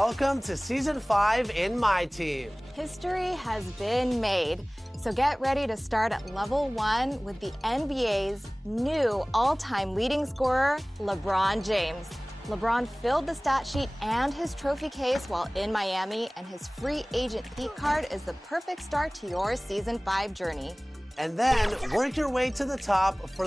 Welcome to Season 5 in my team. History has been made, so get ready to start at level 1 with the NBA's new all-time leading scorer, LeBron James. LeBron filled the stat sheet and his trophy case while in Miami, and his free agent peak card is the perfect start to your Season 5 journey. And then work your way to the top for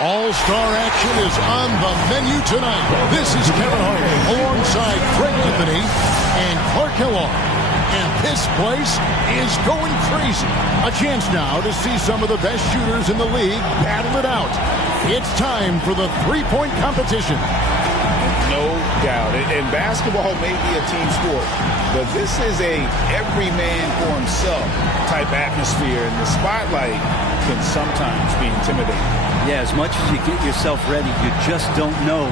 All-Star action is on the menu tonight. This is Kevin Hart alongside Craig Anthony and Clark Kellogg. And this place is going crazy. A chance now to see some of the best shooters in the league battle it out. It's time for the three-point competition. No doubt. And basketball may be a team sport, but this is a every man for himself type atmosphere, and the spotlight can sometimes be intimidating. Yeah, as much as you get yourself ready, you just don't know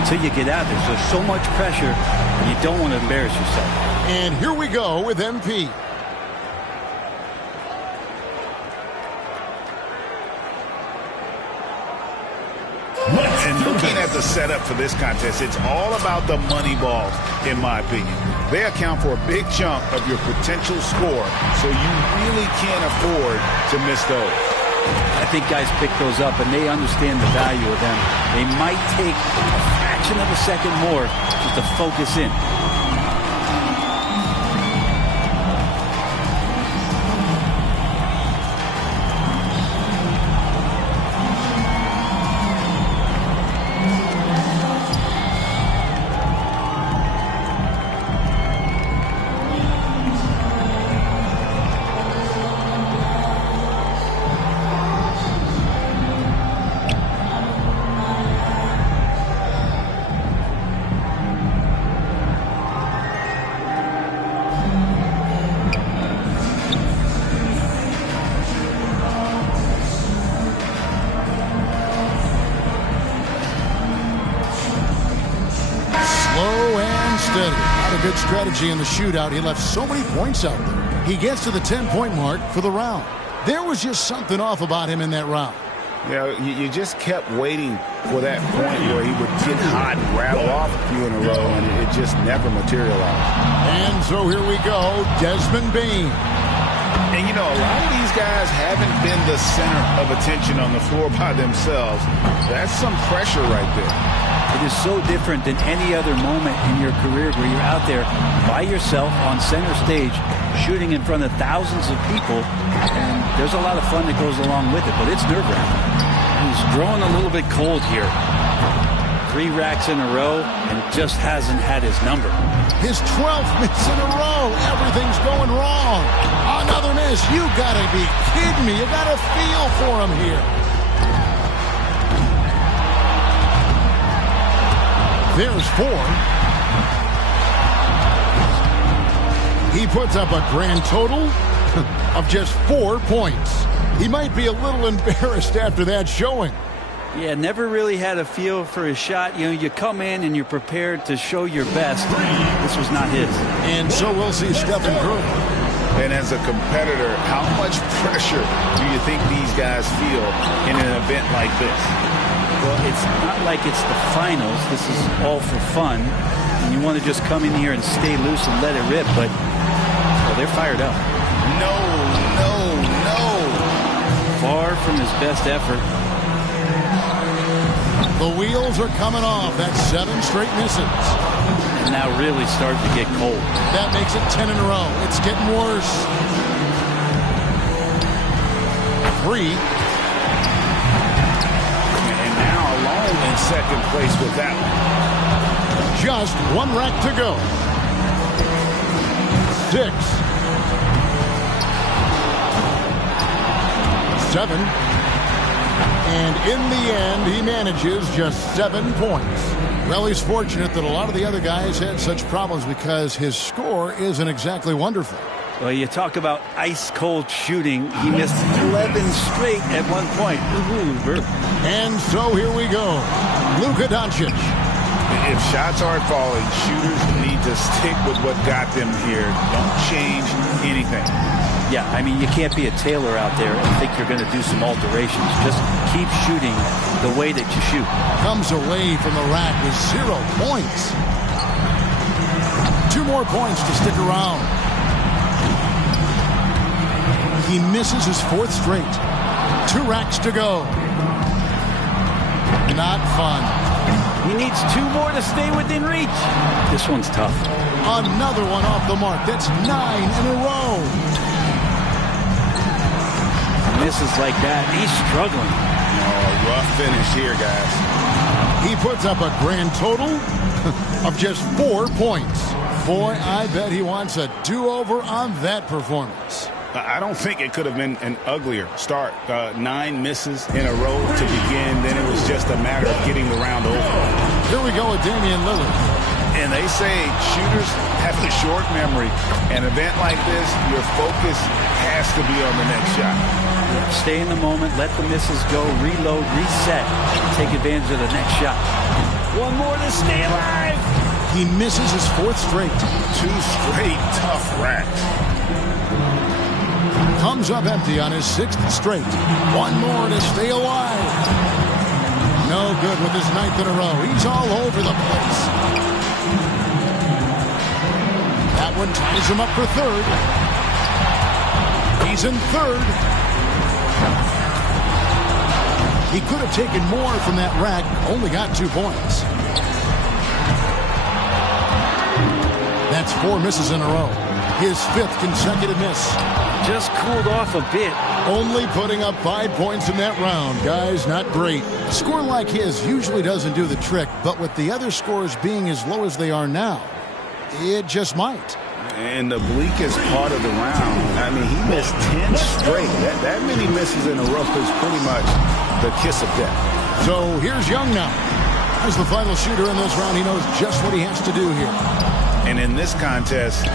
until you get out there. There's so much pressure, and you don't want to embarrass yourself. And here we go with MP. And looking at the setup for this contest, it's all about the money balls, in my opinion. They account for a big chunk of your potential score, so you really can't afford to miss those. I think guys pick those up, and they understand the value of them. They might take a fraction of a second more just to focus in. Not a good strategy in the shootout. He left so many points out there. He gets to the 10-point mark for the round. There was just something off about him in that round. Yeah, you just kept waiting for that point where he would get hot and rattle off a few in a row, and it just never materialized. And so here we go, Desmond Bane. And, you know, a lot of these guys haven't been the center of attention on the floor by themselves. That's some pressure right there. It is so different than any other moment in your career where you're out there by yourself on center stage shooting in front of thousands of people, and there's a lot of fun that goes along with it, but it's nerve-wracking. He's growing a little bit cold here. 3 racks in a row and just hasn't had his number. His 12th miss in a row. Everything's going wrong. Another miss. You gotta be kidding me. You gotta feel for him here. There's 4. He puts up a grand total of just 4 points. He might be a little embarrassed after that showing. Yeah, never really had a feel for his shot. You know, you come in and you're prepared to show your best. This was not his. And so we'll see Stephen Curry. And as a competitor, how much pressure do you think these guys feel in an event like this? Well, it's not like it's the finals. This is all for fun. And you want to just come in here and stay loose and let it rip, but well, they're fired up. No. Far from his best effort. The wheels are coming off. That's 7 straight misses. And now really starting to get cold. That makes it 10 in a row. It's getting worse. 3. And now alone in second place with that one. Just 1 rack to go. 6. 7. And in the end, he manages just 7 points. Well, he's fortunate that a lot of the other guys had such problems because his score isn't exactly wonderful. Well, you talk about ice-cold shooting. He missed 11 straight at one point. And so here we go. Luka Doncic. If shots aren't falling, shooters need to stick with what got them here. Don't change anything. Yeah, I mean, you can't be a tailor out there and think you're going to do some alterations. Just keep shooting the way that you shoot. Comes away from the rack with 0 points. 2 more points to stick around. He misses his 4th straight. 2 racks to go. Not fun. He needs 2 more to stay within reach. This one's tough. Another one off the mark. That's 9 in a row. Misses like that. He's struggling. Oh, rough finish here, guys. He puts up a grand total of just 4 points. Boy, I bet he wants a do-over on that performance. I don't think it could have been an uglier start. 9 misses in a row to begin. Then it was just a matter of getting the round over. Here we go with Damian Lillard. And they say shooters have a short memory. An event like this, your focus has to be on the next shot. Stay in the moment, let the misses go, reload, reset, take advantage of the next shot. 1 more to stay alive. He misses his 4th straight. 2 straight tough racks. Comes up empty on his 6th straight. 1 more to stay alive. No good with his 9th in a row. He's all over the place. That one ties him up for 3rd. He's in 3rd. He could have taken more from that rack. Only got 2 points. That's 4 misses in a row. His 5th consecutive miss. Just cooled off a bit. Only putting up 5 points in that round, guys. Not great. A score like his usually doesn't do the trick, but with the other scores being as low as they are now, it just might. In the bleakest part of the round, I mean, he missed 10 straight. That many misses in a row is pretty much the kiss of death. So here's Young now. As the final shooter in this round, he knows just what he has to do here. And in this contest,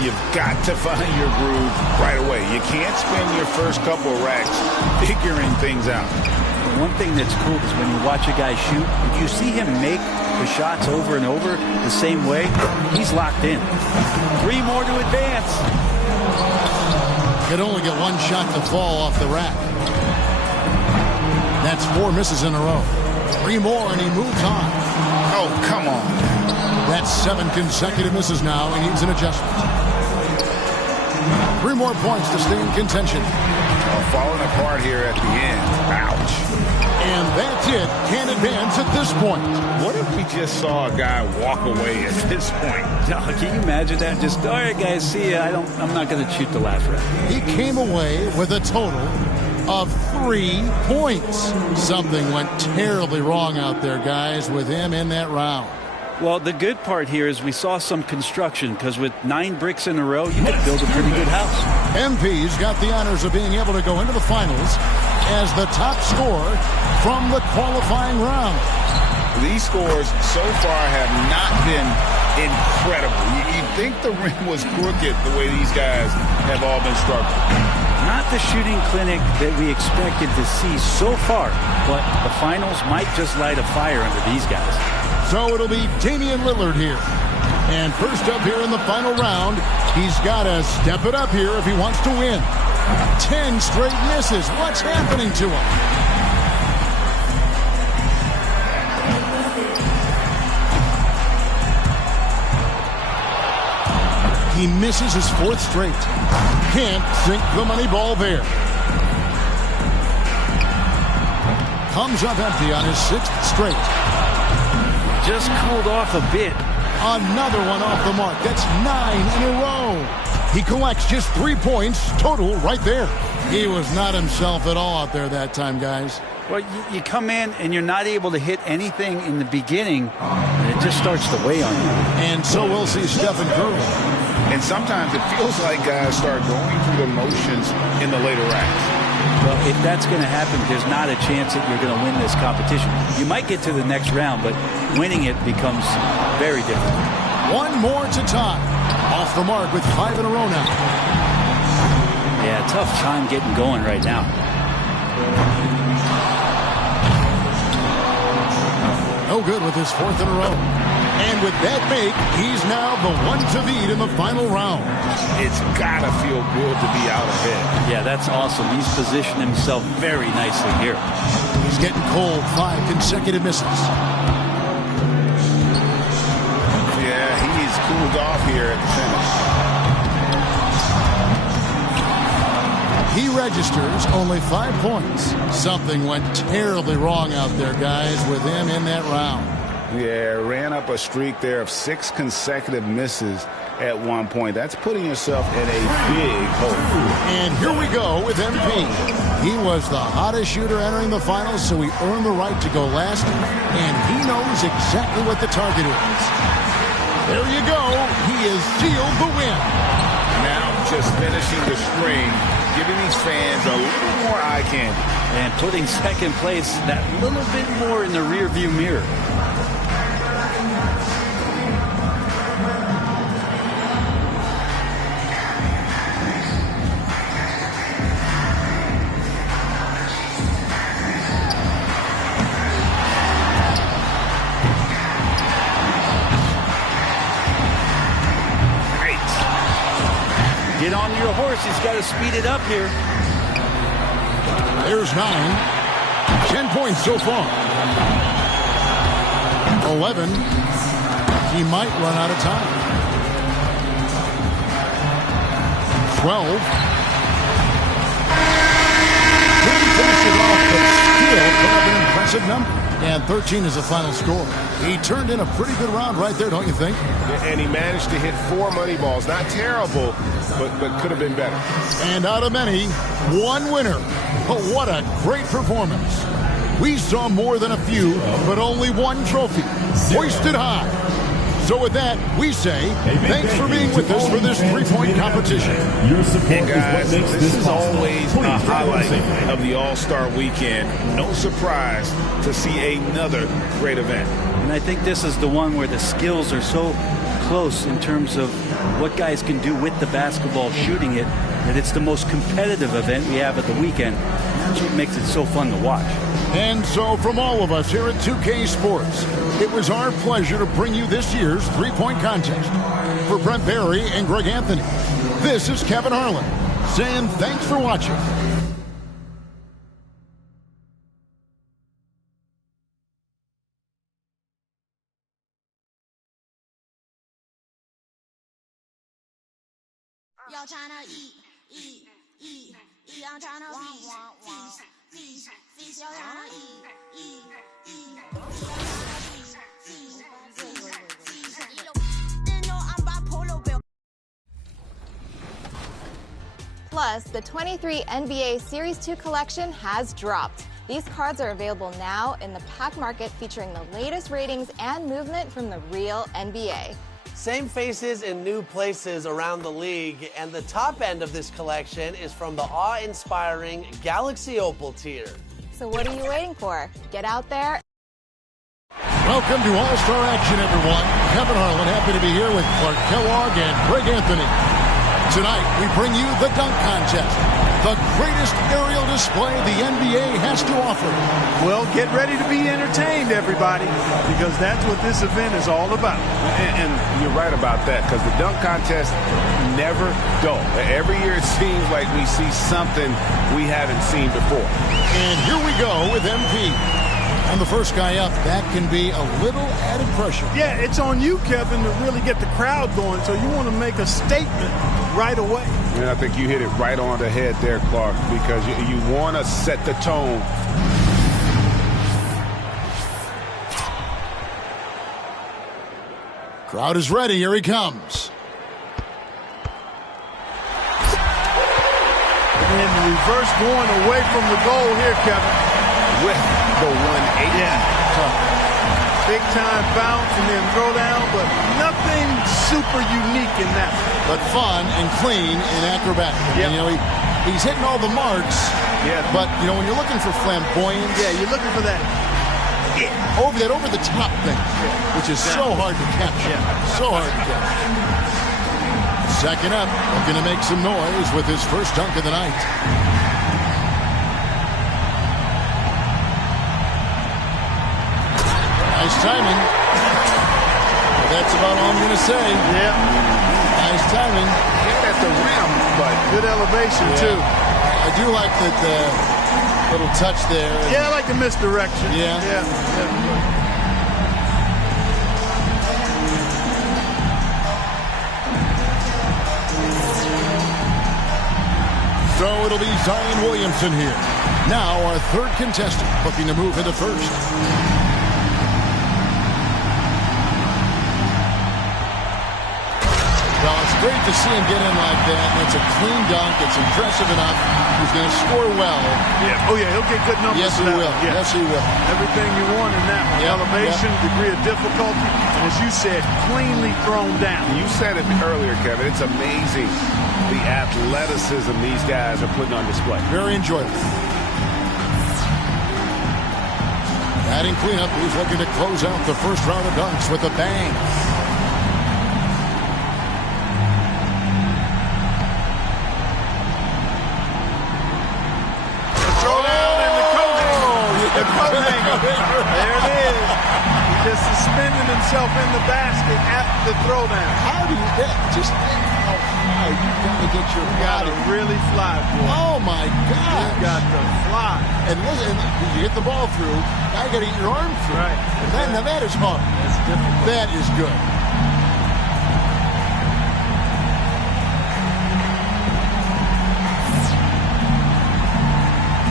you've got to find your groove right away. You can't spend your first couple of racks figuring things out. One thing that's cool is when you watch a guy shoot, if you see him make the shots over and over the same way, he's locked in. 3 more to advance. Could only get 1 shot to fall off the rack. That's 4 misses in a row. 3 more and he moves on. Oh, come on. That's 7 consecutive misses now. He needs an adjustment. 3 more points to stay in contention. Falling apart here at the end. Ouch. And that's it. Can't advance at this point. What if we just saw a guy walk away at this point? Oh, can you imagine that? Just, all right, guys, see ya. I'm not going to shoot the last round. He came away with a total of 3 points. Something went terribly wrong out there, guys, with him in that round. Well, the good part here is we saw some construction, because with 9 bricks in a row, you could build a pretty good house. MP's got the honors of being able to go into the finals as the top scorer from the qualifying round. These scores so far have not been incredible. You think the rim was crooked the way these guys have all been struggling. Not the shooting clinic that we expected to see so far, but the finals might just light a fire under these guys. So it'll be Damian Lillard here. And first up here in the final round, he's got to step it up here if he wants to win. 10 straight misses. What's happening to him? He misses his 4th straight. Can't sink the money ball there. Comes up empty on his 6th straight. Just cooled off a bit. Another one off the mark. That's 9 in a row. He collects just 3 points total right there. He was not himself at all out there that time, guys. Well, you come in and you're not able to hit anything in the beginning, and it just starts to weigh on you. And so we'll see Stephen Curry. And sometimes it feels like guys start going through the motions in the later racks. Well, if that's going to happen, there's not a chance that you're going to win this competition. You might get to the next round, but winning it becomes very difficult. 1 more to tie. Off the mark with 5 in a row now. Yeah, tough time getting going right now. No good with his 4th in a row. And with that make, he's now the one to beat in the final round. It's got to feel good to be out ahead. Yeah, that's awesome. He's positioned himself very nicely here. He's getting cold. 5 consecutive misses. Yeah, he's cooled off here at the finish. He registers only 5 points. Something went terribly wrong out there, guys, with him in that round. Yeah, ran up a streak there of 6 consecutive misses at one point. That's putting yourself in a big hole. And here we go with MP. He was the hottest shooter entering the finals, so he earned the right to go last, and he knows exactly what the target is. There you go. He has sealed the win. Now just finishing the string, giving these fans a little more eye candy. And putting second place that little bit more in the rearview mirror. Get on your horse. He's got to speed it up here. There's 9. 10 points so far. 11. He might run out of time. 12. Couldn't finish it off, but still put up an impressive number. And 13 is the final score. He turned in a pretty good round right there, don't you think? And he managed to hit 4 money balls. Not terrible, but could have been better. And out of many, one winner. But what a great performance. We saw more than a few, but only one trophy. Hoisted high. So with that, we say thanks for being with us for this 3-point competition. Hey guys, this is always a highlight of the All-Star Weekend. No surprise to see another great event. And I think this is the one where the skills are so close in terms of what guys can do with the basketball shooting it, that it's the most competitive event we have at the weekend. That's what makes it so fun to watch. And so from all of us here at 2K Sports, it was our pleasure to bring you this year's 3-point contest. For Brent Barry and Greg Anthony, this is Kevin Harlan saying thanks for watching. Y'all tryna eat, I'm tryna feast, y'all tryna eat. Plus, the 23 NBA Series 2 collection has dropped. These cards are available now in the pack market, featuring the latest ratings and movement from the real NBA. Same faces in new places around the league, and the top end of this collection is from the awe-inspiring Galaxy Opal tier. So what are you waiting for? Get out there. Welcome to All-Star Action, everyone. Kevin Harlan, happy to be here with Clark Kellogg and Greg Anthony. Tonight, we bring you the dunk contest, the greatest aerial display the NBA has to offer. Well, get ready to be entertained, everybody, because that's what this event is all about. And you're right about that, because the dunk contest never dull. Every year it seems like we see something we haven't seen before. And here we go with MP. And the first guy up, that can be a little added pressure. Yeah, it's on you, Kevin, to really get the crowd going, so you want to make a statement right away. And I think you hit it right on the head there, Clark, because you want to set the tone. Crowd is ready. Here he comes. And the reverse going away from the goal here, Kevin. With the 180. Yeah, big time bounce and then throw down, but nothing super unique in that. But fun and clean and acrobatic. Yep. And, you know, he's hitting all the marks. Yeah. But, you know, when you're looking for flamboyance. Yeah, you're looking for that. Over the top thing, which is so hard to capture. So hard to capture. Second up, looking to make some noise with his first dunk of the night. Nice timing. That's about all I'm going to say. Yeah. Nice timing. Hit at the rim, but Good elevation, too. I do like the little touch there. Yeah, I like the misdirection. Yeah. Yeah. So it'll be Zion Williamson here. Now our third contestant looking to move into first. Well, it's great to see him get in like that. It's a clean dunk. It's impressive enough. He's going to score well. Yeah. Oh, yeah, he'll get good numbers. Yes, he will. Yeah. Yes, he will. Everything you want in that one. Yep. Elevation, degree of difficulty, and as you said, cleanly thrown down. you said it earlier, Kevin. It's amazing the athleticism these guys are putting on display. Very enjoyable. Adding cleanup, he's looking to close out the first round of dunks with a bang. There it is. He just suspended himself in the basket after the throwdown. How do you just think how high you got to get your Got body? to really fly, boy. Oh my God! You got to fly. And listen, you get the ball through. Now you got to get your arm through. Right. Now that is hard. That's difficult. That is good.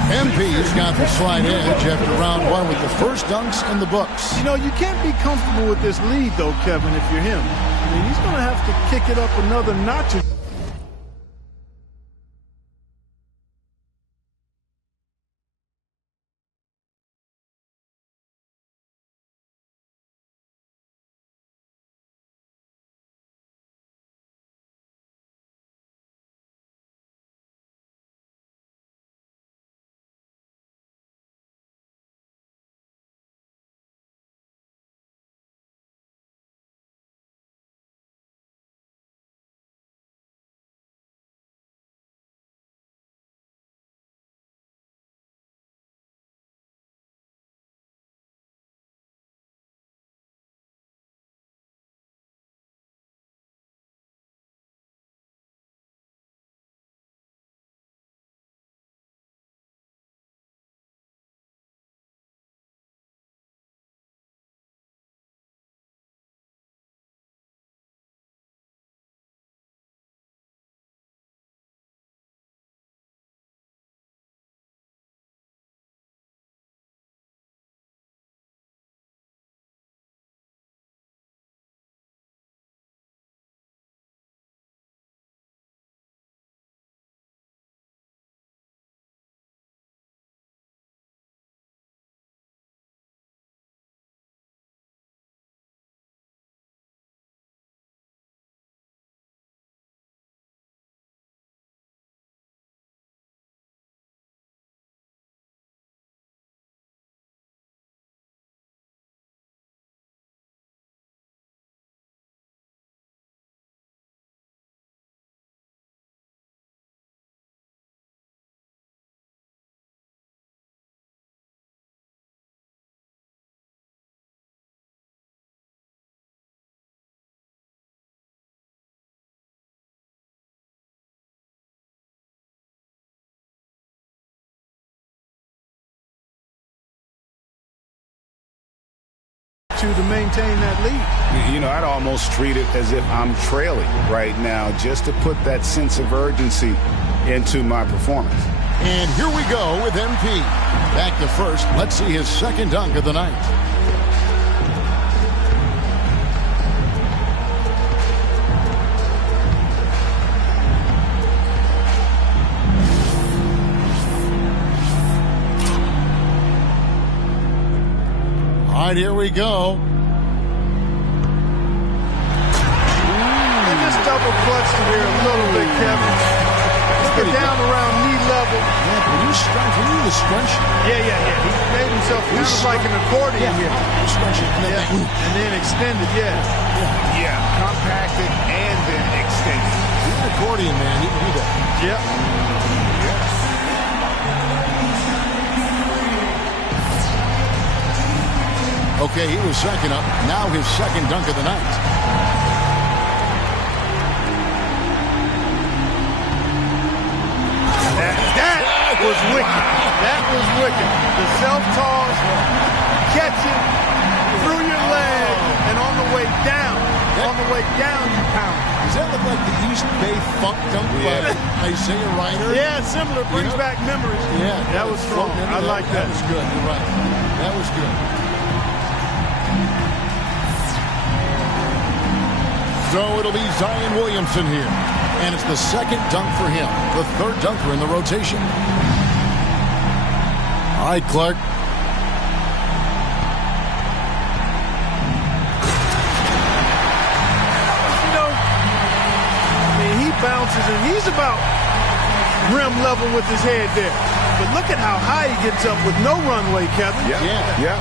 MP's got the slight edge after round one with the first dunks in the books. You know, you can't be comfortable with this lead, though, Kevin, if you're him. I mean, he's going to have to kick it up another notch. To maintain that lead. You know, I'd almost treat it as if I'm trailing right now just to put that sense of urgency into my performance. And here we go with MP. Back to first. Let's see his second dunk of the night. All right, here we go. And just double clutched it here a little bit, Kevin. Get down around knee level. Yeah, when you do the scrunch. Yeah. He made himself kind of like an accordion here. Scrunch it. And then extended, Yeah, compacted and then extended. He's an accordion, man. He can do that. Yep. Okay, he was second up. Now his second dunk of the night. was wicked. That was wicked. The self-toss, catch it, through your leg, and on the way down, you pound. Does that look like the East Bay Funk dunk by Isaiah Ryder? Yeah, similar. Brings back memories. Yeah. That was strong. I like that. That was good. You're right. That was good. So it'll be Zion Williamson here. And it's the second dunk for him. The third dunker in the rotation. All right, Clark. Bounces, and he's about rim level with his head there. But look at how high he gets up with no runway, Kevin. Yeah.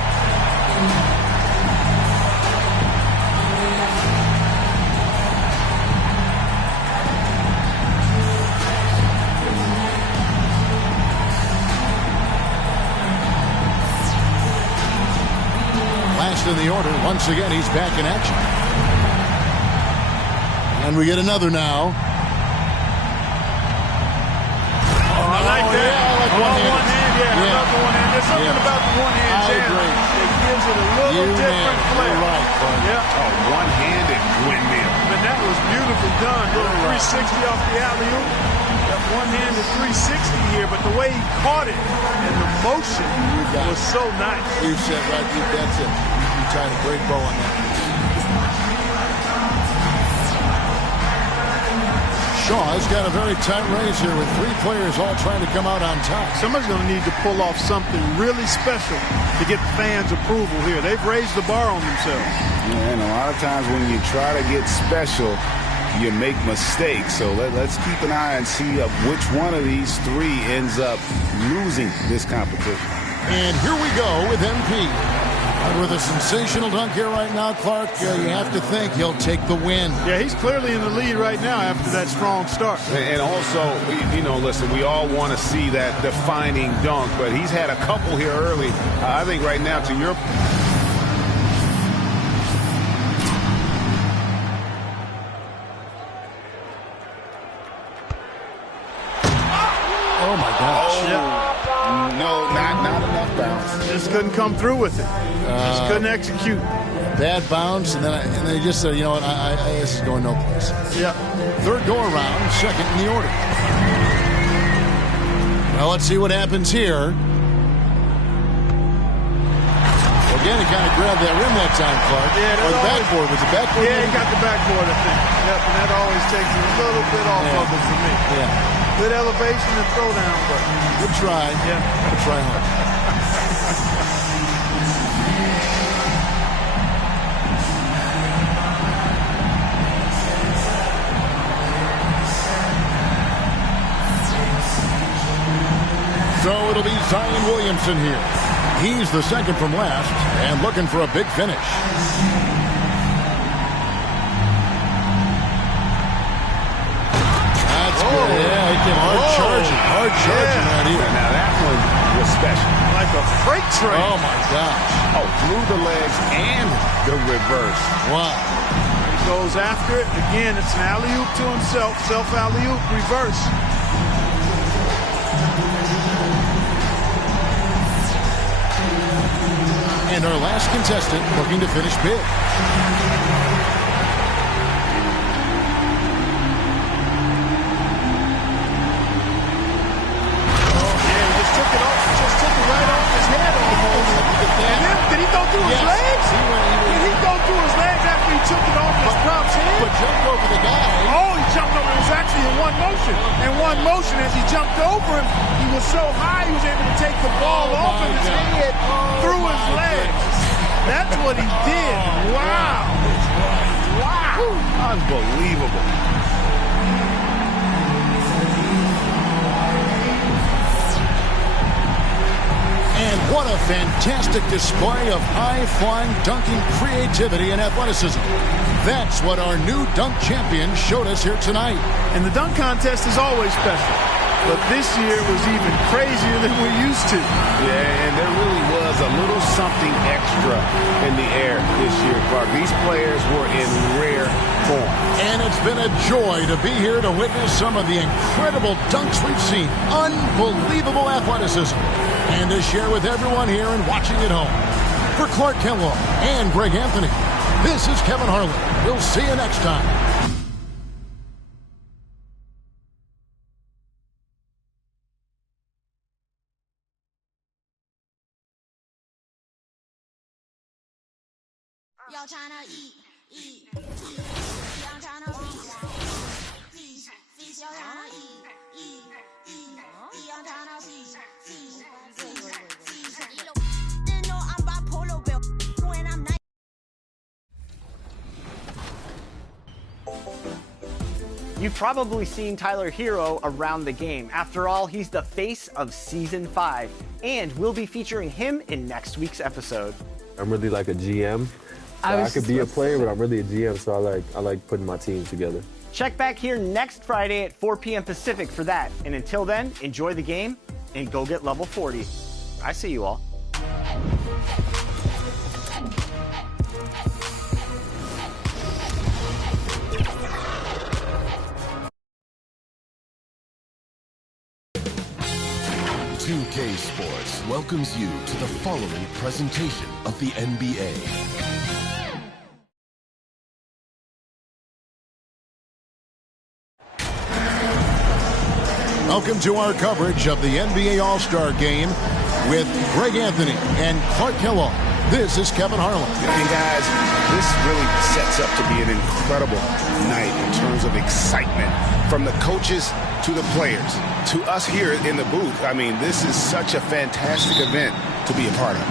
Last in the order. Once again, he's back in action. And we get another now. I like that. Yeah, I like one hand. I love the one hand. There's something about the one hand jam that gives it a little different flair. You're right, Clark. Yeah. One-handed windmill. And that was beautifully done. Little 360 off the alley-oop. That one-handed 360 here, but the way he caught it and the motion was so nice. You said right. That's it. You tied a great bow on that. Shaw's got a very tight race here with three players all trying to come out on top. Somebody's going to need to pull off something really special to get fans' approval here. They've raised the bar on themselves. Yeah, and a lot of times when you try to get special, you make mistakes. So let's keep an eye and see which one of these three ends up losing this competition. And here we go with MP. With a sensational dunk here right now, Clark, you have to think he'll take the win. Yeah, he's clearly in the lead right now after that strong start. And also, listen, we all want to see that defining dunk, but he's had a couple here early. I think right now, to your Oh, my gosh. No, not enough bounce. Just couldn't come through with it. Just couldn't execute. Bad bounce, and then they just said, you know what, this is going no place. Yeah. Third go around, second in the order. Well, let's see what happens here. Again, he kind of grabbed that rim that time, Clark. Yeah, or the backboard. Was the backboard? Yeah, he got the backboard, I think. Yep, and that always takes a little bit off of it for me. Yeah. Good elevation and throwdown, but good try. Yeah. Good try hard. So it'll be Zion Williamson here. He's the second from last and looking for a big finish. That's good. Yeah, he came hard charging right here. Now that one was special. Like a freight train. Oh, my gosh. Oh, through the legs and the reverse. Wow. He goes after it. Again, it's an alley-oop to himself. Self-alley-oop, reverse. And our last contestant looking to finish big. Oh, yeah, he just took it off. Just took it right off his head almost. And then, did he go through his legs? Did he go through his legs after he took it off his prop's head? But jumped over the guy. Oh, he jumped over. It was actually in one motion. In one motion, as he jumped over him, he was so high he was able to take the ball off of his head through his legs. That's what he did. Wow. Wow. Unbelievable. And what a fantastic display of high-flying dunking creativity and athleticism. That's what our new dunk champion showed us here tonight. And the dunk contest is always special. but this year was even crazier than we're used to. Yeah, and there really was a little something extra in the air this year, Clark. These players were in rare form. And it's been a joy to be here to witness some of the incredible dunks we've seen. Unbelievable athleticism. And to share with everyone here and watching at home. For Clark Kellogg and Greg Anthony, this is Kevin Harlan. We'll see you next time. Y'all tryna eat. Y'all tryna feast. Y'all tryna eat. Y'all tryna feast. They know I'm bipolar, but when I'm not. You've probably seen Tyler Hero around the game. After all, he's the face of Season 5, and we'll be featuring him in next week's episode. I'm really like a GM. So I could be a player, but I'm really a GM, so I like putting my team together. Check back here next Friday at 4 p.m. Pacific for that. And until then, enjoy the game and go get level 40. I see you all. .2K Sports welcomes you to the following presentation of the NBA. Welcome to our coverage of the NBA All-Star Game with Greg Anthony and Clark Kellogg. This is Kevin Harlan. And guys, this really sets up to be an incredible night in terms of excitement from the coaches to the players to us here in the booth. I mean, this is such a fantastic event to be a part of.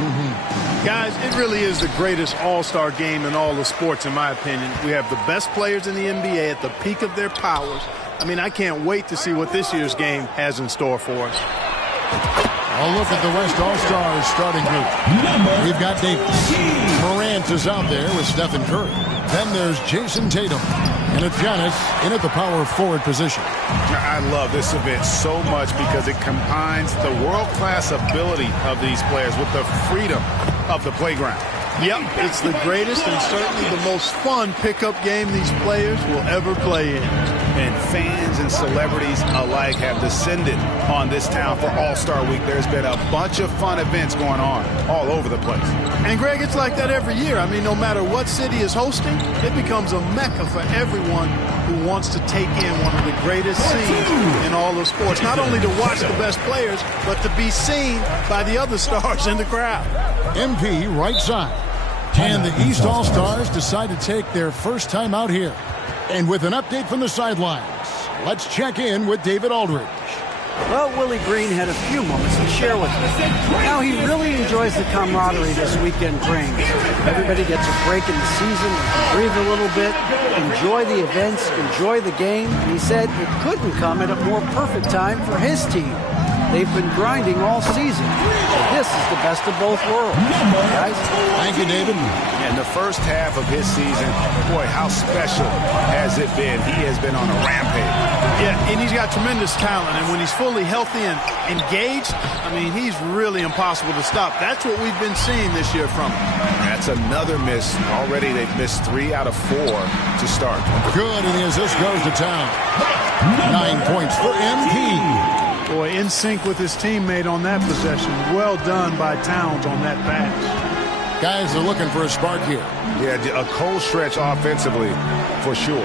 Guys, it really is the greatest all-star game in all the sports, in my opinion. We have the best players in the NBA at the peak of their powers. I mean, I can't wait to see what this year's game has in store for us. A look at the West All-Stars starting group. We've got Davis. Morant is out there with Stephen Curry. Then there's Jason Tatum. And it's Giannis in at the power forward position. I love this event so much because it combines the world-class ability of these players with the freedom of the playground. Yep, it's the greatest and certainly the most fun pickup game these players will ever play in. And fans and celebrities alike have descended on this town for All-Star Week. There's been a bunch of fun events going on all over the place. And, Greg, it's like that every year. I mean, no matter what city is hosting, it becomes a mecca for everyone who wants to take in one of the greatest scenes in all of sports. Not only to watch the best players, but to be seen by the other stars in the crowd. MP right side. And the East All-Stars decide to take their first time out here. And with an update from the sidelines, let's check in with David Aldridge. Well, Willie Green had a few moments to share with us. Now he really enjoys the camaraderie this weekend brings. Everybody gets a break in the season, breathe a little bit, enjoy the events, enjoy the game. And he said it couldn't come at a more perfect time for his team. They've been grinding all season. So this is the best of both worlds. Guys? Thank you, David. And the first half of his season, boy, how special has it been? He has been on a rampage. Yeah, and he's got tremendous talent. And when he's fully healthy and engaged, I mean, he's really impossible to stop. That's what we've been seeing this year from him. That's another miss. Already they've missed 3 out of 4 to start. Good, and as this goes to town. 9 points for MP. Boy, in sync with his teammate on that possession. Well done by Towns on that pass. Guys are looking for a spark here. Yeah, a cold stretch offensively, for sure.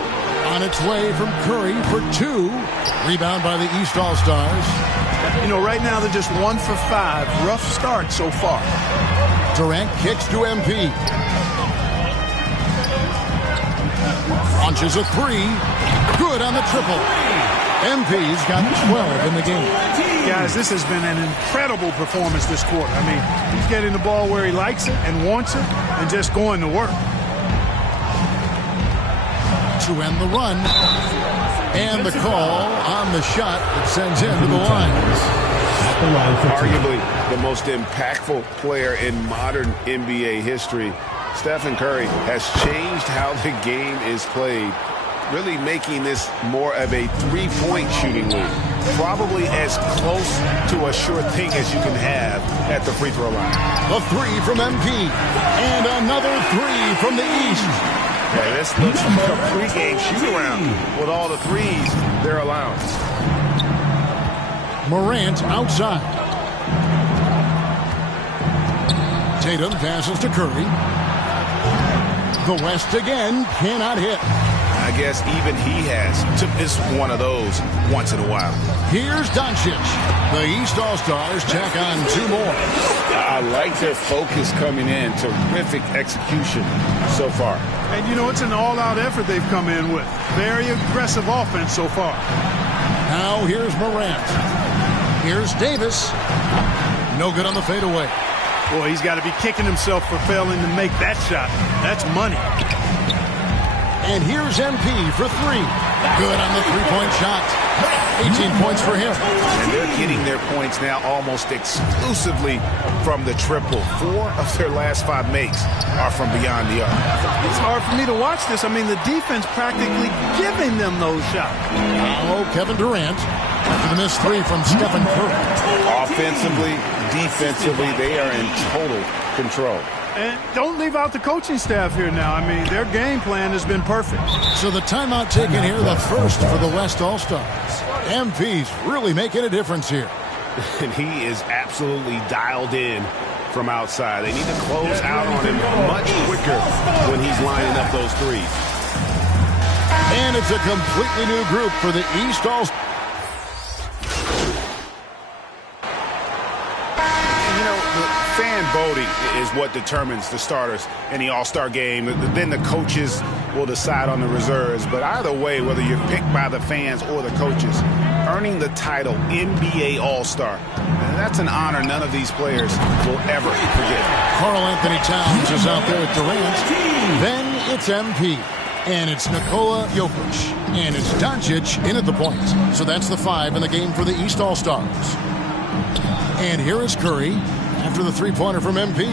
On its way from Curry for 2. Rebound by the East All-Stars. You know, right now they're just 1 for 5. Rough start so far. Durant kicks to MP. Launches a 3. Good on the triple. MP's got 12 in the game. Guys, this has been an incredible performance this quarter. I mean, he's getting the ball where he likes it and wants it and just going to work. To end the run. And the call on the shot that sends him to the line. Arguably the most impactful player in modern NBA history. Stephen Curry has changed how the game is played, really making this more of a 3-point shooting league. probably as close to a sure thing as you can have at the free throw line. A three from MP. And another three from the East. Yeah, this looks like a pregame shoot-around with all the threes they're allowing. Morant outside. Tatum passes to Curry. The West again cannot hit. I guess even he has to miss one of those once in a while. Here's Doncic. The East All-Stars tack on two more. I like their focus coming in. Terrific execution so far. And, you know, it's an all-out effort they've come in with. Very aggressive offense so far. Now here's Morant. Here's Davis. No good on the fadeaway. Boy, he's got to be kicking himself for failing to make that shot. That's money. And here's MP for three. Good on the three-point shot. 18 points for him. And they're getting their points now almost exclusively from the triple. 4 of their last 5 makes are from beyond the arc. It's hard for me to watch this. I mean, the defense practically giving them those shots. Now Kevin Durant after the missed three from Stephen Curry. Offensively, defensively, they are in total control. And don't leave out the coaching staff here now. I mean, their game plan has been perfect. So the timeout taken here, the first for the West All-Stars. MP's really making a difference here. And he is absolutely dialed in from outside. They need to close out on him much quicker when he's lining up those threes. And it's a completely new group for the East All-Stars. Fan voting is what determines the starters in the All-Star game. Then the coaches will decide on the reserves. But either way, whether you're picked by the fans or the coaches, earning the title NBA All-Star, that's an honor none of these players will ever forget. Karl Anthony Towns is out there at Durant. Then it's MP. And it's Nikola Jokic. And it's Doncic in at the point. So that's the 5 in the game for the East All-Stars. And here is Curry after the three-pointer from MP.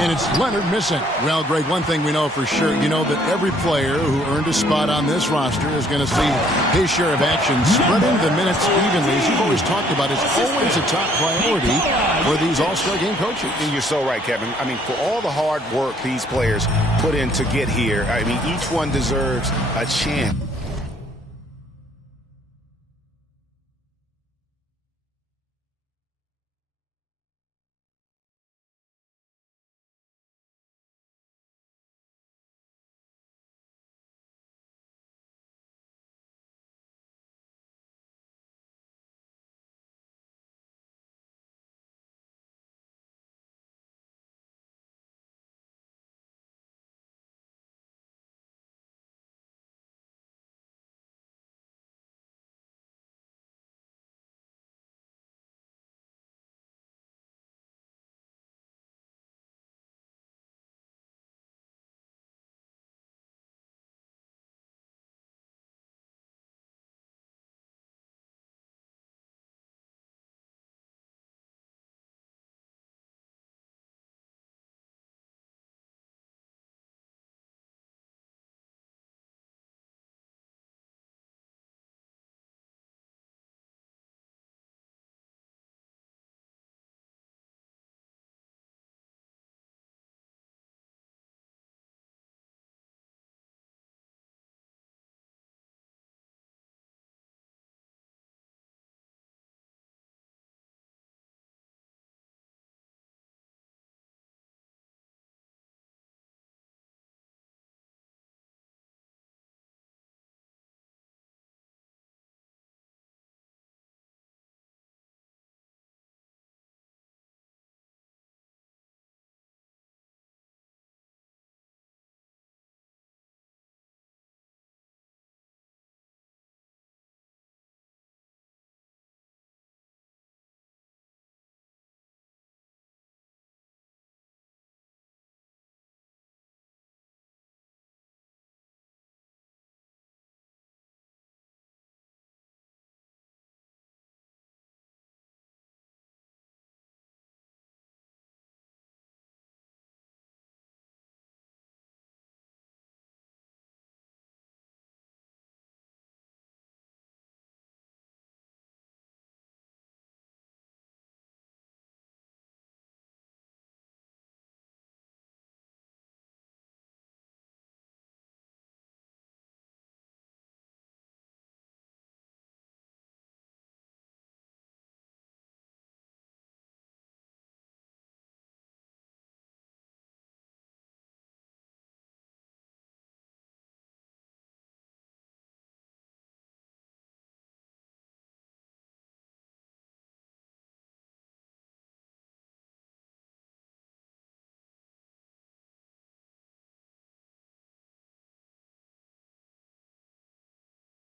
And it's Leonard missing. Well, Greg, one thing we know for sure, you know that every player who earned a spot on this roster is going to see his share of action. Spreading the minutes evenly, as you've always talked about, is always a top priority for these All-Star game coaches. And you're so right, Kevin. I mean, for all the hard work these players put in to get here, I mean, each one deserves a chance